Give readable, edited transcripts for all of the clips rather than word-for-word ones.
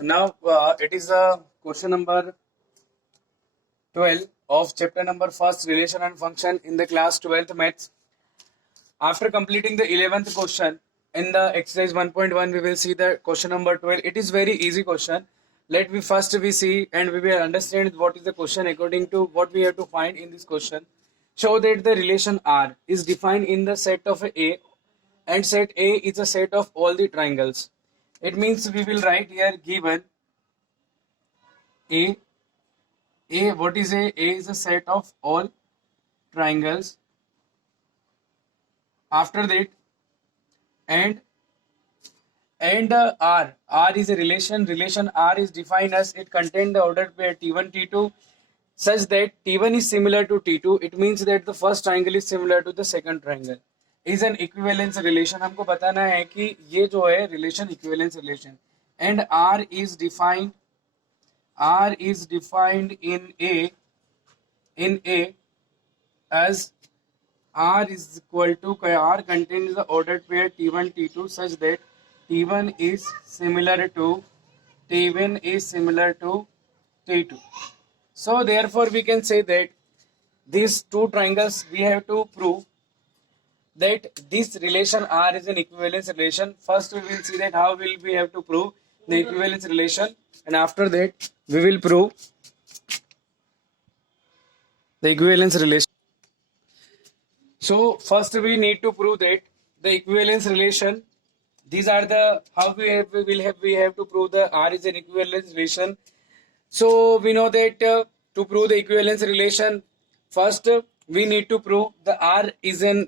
Now it is question number 12 of chapter number first, relation and function in the class 12th maths. After completing the 11th question in the exercise 1.1, we will see the question number 12. It is very easy question. Let me first we see and we will understand what is the question according to what we have to find in this question. Show that the relation R is defined in the set of A, and set A is a set of all the triangles. It means we will write here given A. What is A? A is a set of all triangles. After that, and R is a relation R is defined as it contains the ordered pair T1 T2 such that T1 is similar to T2. It means that the first triangle is similar to the second triangle. Is an equivalence relation. हमको बताना है कि ये जो है relation equivalence relation, and R is defined in A as R is equal to R contains the ordered pair T1 T2 such that T1 is similar to T2. So therefore we can say that these two triangles we have to prove that this relation R is an equivalence relation. First we will see that how will we have to prove the equivalence relation, and after that we will prove the equivalence relation. So first we need to prove that the equivalence relation. These are the how we have to prove the R is an equivalence relation. So we know that to prove the equivalence relation, first we need to prove the R is a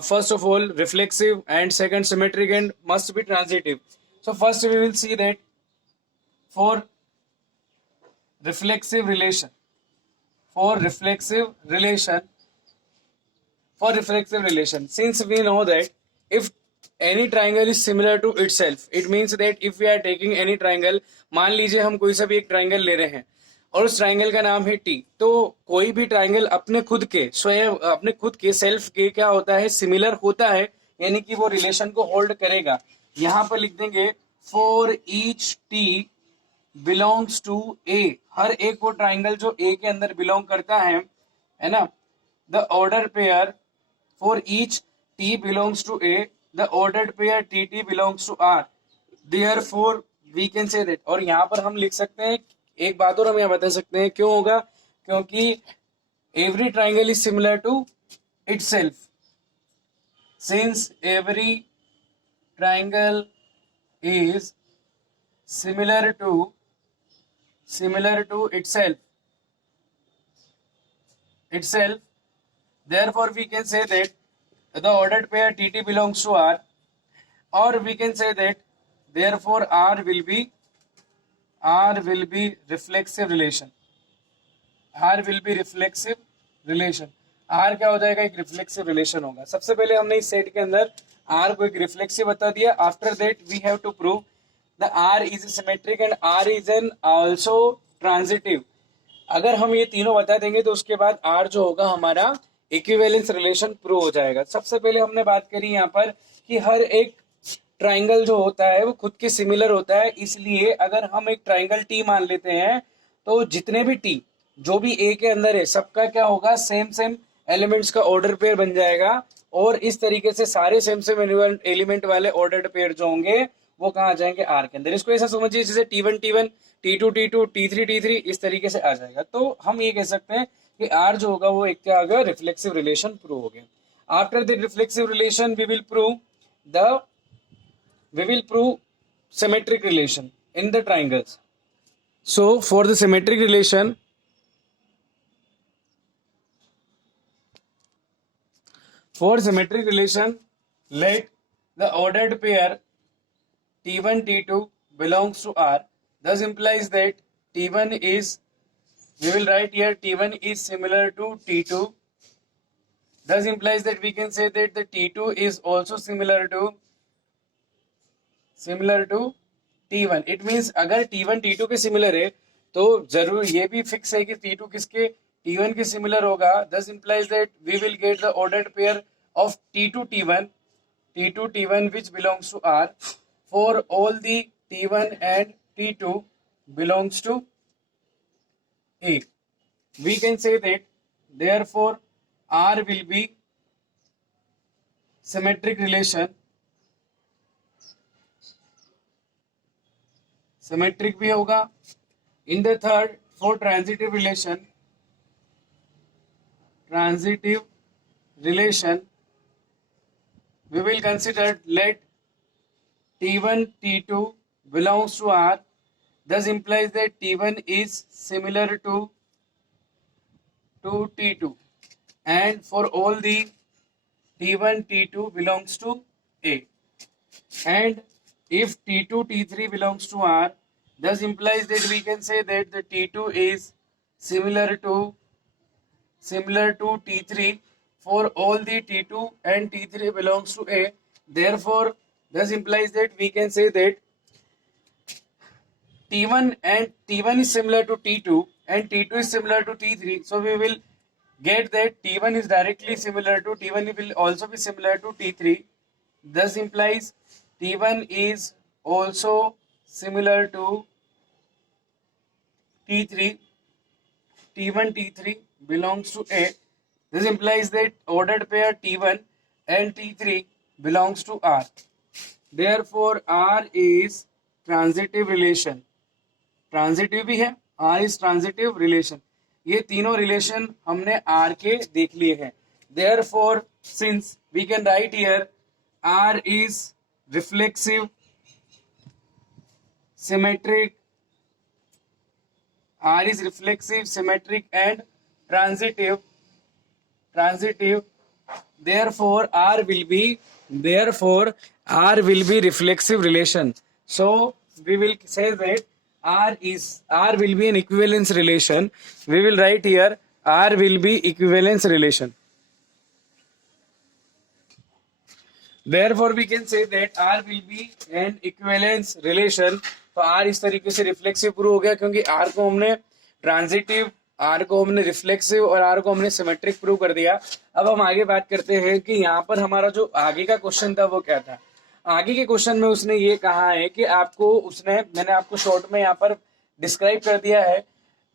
first of all reflexive, and second symmetric, and must be transitive. So first we will see that for reflexive relation, since we know that if any triangle is similar to itself, it means that if we are taking any triangle, मान लीजिए हम कोई सा भी एक ट्राइंगल ले रहे हैं और उस ट्राइंगल का नाम है टी, तो कोई भी ट्राइंगल अपने खुद के स्वयं अपने खुद के सेल्फ के क्या होता है, सिमिलर होता है, यानी कि वो रिलेशन को होल्ड करेगा. यहां पर लिख देंगे for each T belongs to A. हर एक वो ट्राइंगल जो ए के अंदर बिलोंग करता है ना. The order pair for each T belongs to A, the ordered pair T T belongs to R. Therefore we can say that. और यहाँ पर हम लिख सकते हैं एक बात और हम यहाँ बता सकते हैं क्यों होगा, क्योंकि every triangle is similar to itself. Since every triangle is similar to itself, therefore we can say that the ordered pair TT belongs to R, or we can say that therefore R will be reflexive relation. R क्या हो जाएगा, एक reflexive relation होगा. सबसे पहले हमने इस सेट के अंदर R को एक रिफ्लेक्सिव बता दिया. After that we have to prove the R is symmetric and R is an also transitive. अगर हम ये तीनों बता देंगे तो उसके बाद R जो होगा हमारा इक्विवेलेंस रिलेशन प्रूव हो जाएगा. सबसे पहले हमने बात करी यहाँ पर कि हर एक ट्राइंगल जो होता है वो खुद के सिमिलर होता है. इसलिए अगर हम एक ट्राइंगल T मान लेते हैं तो जितने भी T जो भी A के अंदर है सबका क्या होगा, सेम एलिमेंट्स का ऑर्डर पेयर बन जाएगा. और इस तरीके से सारे सेम एलिमेंट वाले ऑर्डर्ड पेयर जो होंगे वो कहाँ आ जाएंगे, आर के अंदर. इसको ऐसा समझिए जैसे T1 T1, T2 T2, T3 T3, इस तरीके से आ जाएगा. तो हम ये कह सकते हैं कि आर जो होगा वो एक क्या आ गया, रिफ्लेक्सिव रिलेशन प्रूव हो गया. After the reflexive relation we will prove symmetric relation in the triangles. So for the symmetric relation, let the ordered pair T1 T2 belongs to R. Thus implies that T1 is, we will write here T1 is similar to T2. Thus implies that we can say that the T2 is also similar to T1. It means अगर T1 T2 के सिमिलर है तो जरूर ये भी फिक्स है कि T2 किसके, T1 के सिमिलर होगा. Thus implies that we will get the ordered pair of T2 T1 which belongs to R. for all the T1 and T2 belongs to A. We can say that therefore R will be symmetric relation, symmetric भी होगा. In the third, for transitive relation, we will consider let T1 T2 belongs to R, thus implies that T1 is similar to T2, and for all the T1 T2 belongs to A. And if T2 T3 belongs to R, thus implies that we can say that the T2 is similar to T3 for all the T2 and T3 belongs to A. Therefore, thus implies that we can say that T1 is similar to T2 and T2 is similar to T3. So we will get that T1 is directly similar to T1 will also be similar to T3. Thus implies T1 is also similar to T3. T1 T3 belongs to A. This implies that ordered pair T1 and T3 belongs to R. Therefore, R is transitive relation. Transitive भी है, R is transitive relation. ये तीनों रिलेशन हमने R के देख लिए हैं. Therefore, since we can write here R is reflexive, symmetric, and transitive. Therefore R will be reflexive relation. So we will say that R will be an equivalence relation. We will write here R will be equivalence relation. Therefore we can say that R will be an equivalence relation. तो R इस तरीके से reflexive prove हो गया क्योंकि R को हमने transitive, R को हमने रिफ्लेक्सिव और R को हमने सिमेट्रिक प्रूव कर दिया. अब हम आगे बात करते हैं कि यहाँ पर हमारा जो आगे का क्वेश्चन था वो क्या था. आगे के क्वेश्चन में उसने ये कहा है कि मैंने आपको शॉर्ट में यहाँ पर डिस्क्राइब कर दिया है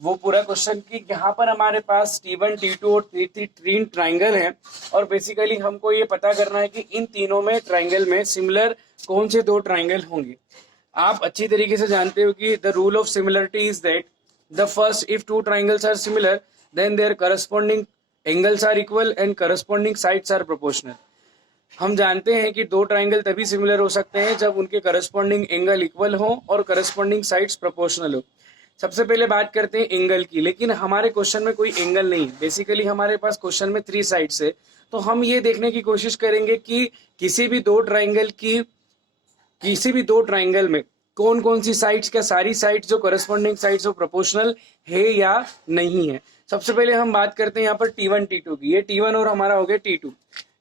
वो पूरा क्वेश्चन कि यहाँ पर हमारे पास T1, T2 और T3 तीन ट्राइंगल हैं और बेसिकली हमको ये पता करना है कि इन तीनों में ट्राइंगल में सिमिलर कौन से दो ट्राइंगल होंगे. आप अच्छी तरीके से जानते हो कि the rule of similarity is that the first if two triangles are similar then their corresponding angles are equal and corresponding sides are proportional. हम जानते हैं कि दो ट्राइंगल तभी सिमिलर हो सकते हैं जब उनके करस्पॉन्डिंग एंगल इक्वल हो और करस्पॉन्डिंग साइड्स प्रोपोर्शनल हो. सबसे पहले बात करते हैं एंगल की, लेकिन हमारे क्वेश्चन में कोई एंगल नहीं. बेसिकली हमारे पास क्वेश्चन में 3 साइड्स है, तो हम ये देखने की कोशिश करेंगे कि किसी भी दो ट्राइंगल में कौन कौन सी साइड्स, क्या सारी साइड्स जो करस्पॉन्डिंग साइड्स वो प्रोपोर्शनल है या नहीं है. सबसे पहले हम बात करते हैं यहाँ पर T1 T2 की. ये T1 और हमारा हो गया T2.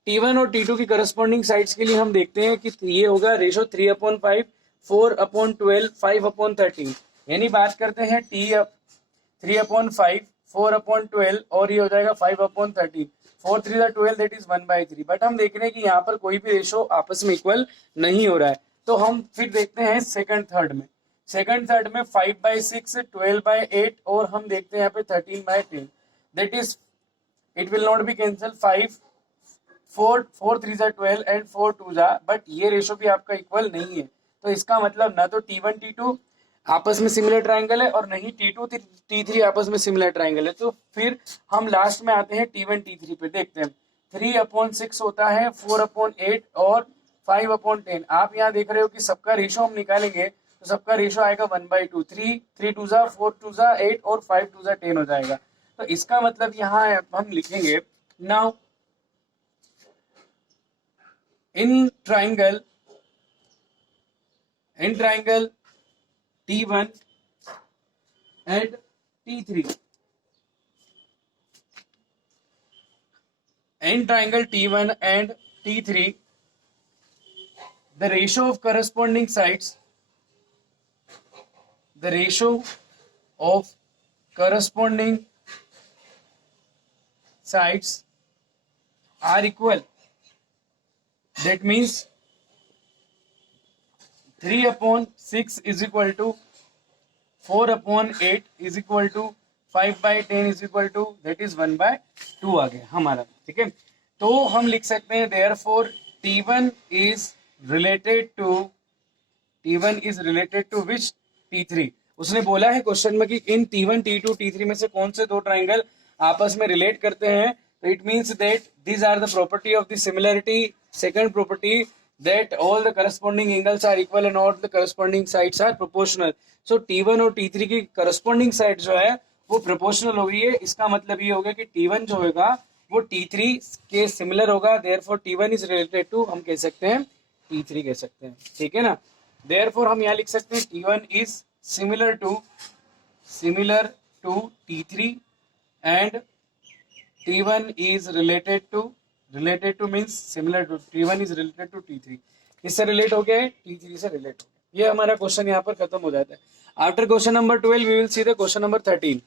T1 और T2 की करस्पॉन्डिंग साइड्स के लिए हम देखते हैं कि ये होगा रेशो 3/5, 4/12, 5/13. यानी बात करते हैं 3/5, 4/12 और ये हो जाएगा 5/13. 4 3 12 दैट इज 1/3. बट हम देख रहे हैं कि यहाँ पर कोई भी रेशो आपस में इक्वल नहीं हो रहा है. तो हम फिर देखते हैं सेकंड थर्ड में 5/6, 12/8 और हम देखते हैं यहाँ पे 13/10. That is it will not be cancel. 4 3 12 एंड 4 2 बट ये रेशो भी आपका इक्वल नहीं है. तो इसका मतलब ना तो T1 T2 आपस में सिमिलर ट्राइंगल है और नहीं T2 T3 आपस में सिमिलर ट्राइंगल है. तो फिर हम लास्ट में आते हैं T1 T3 पे. देखते हैं 3/6 होता है, 4/8 और 5/10. आप यहाँ देख रहे हो कि सबका रेशो हम निकालेंगे तो सबका रेशो आएगा 1/2. 3 2 4 2 8 और 5 2 10 हो जाएगा. तो इसका मतलब यहाँ हम लिखेंगे now in triangle T1 and T3. In triangle T1 and T3, the ratio of corresponding sides are equal. That means 3/6 is equal to 4/8 is equal to 5/10 is equal to that is 1/2 आ गया हमारा, ठीक है। तो हम लिख सकते हैं therefore T1 is related to which T3। उसने बोला है क्वेश्चन में कि इन T1 T2 T3 में से कौन से दो ट्राइंगल आपस में रिलेट करते हैं। तो it means that these are the property of the similarity. Second property that all the corresponding angles are equal and all the corresponding sides are proportional। so T1 और T3 की corresponding side जो है वो proportional होगी है। इसका मतलब ये होगा कि T1 जो होगा वो T3 के similar होगा, therefore T1 is related to, हम कह सकते हैं T3 कह सकते हैं, ठीक है ना। therefore हम यहाँ लिख सकते हैं T1 is similar to T3 and T1 is related to means similar to T1 is related to T3। इससे रिलेट हो गया है, T3 से रिलेट हो गया। ये हमारा क्वेश्चन यहाँ पर खत्म हो जाता है। After question number 12 we will see the question number 13।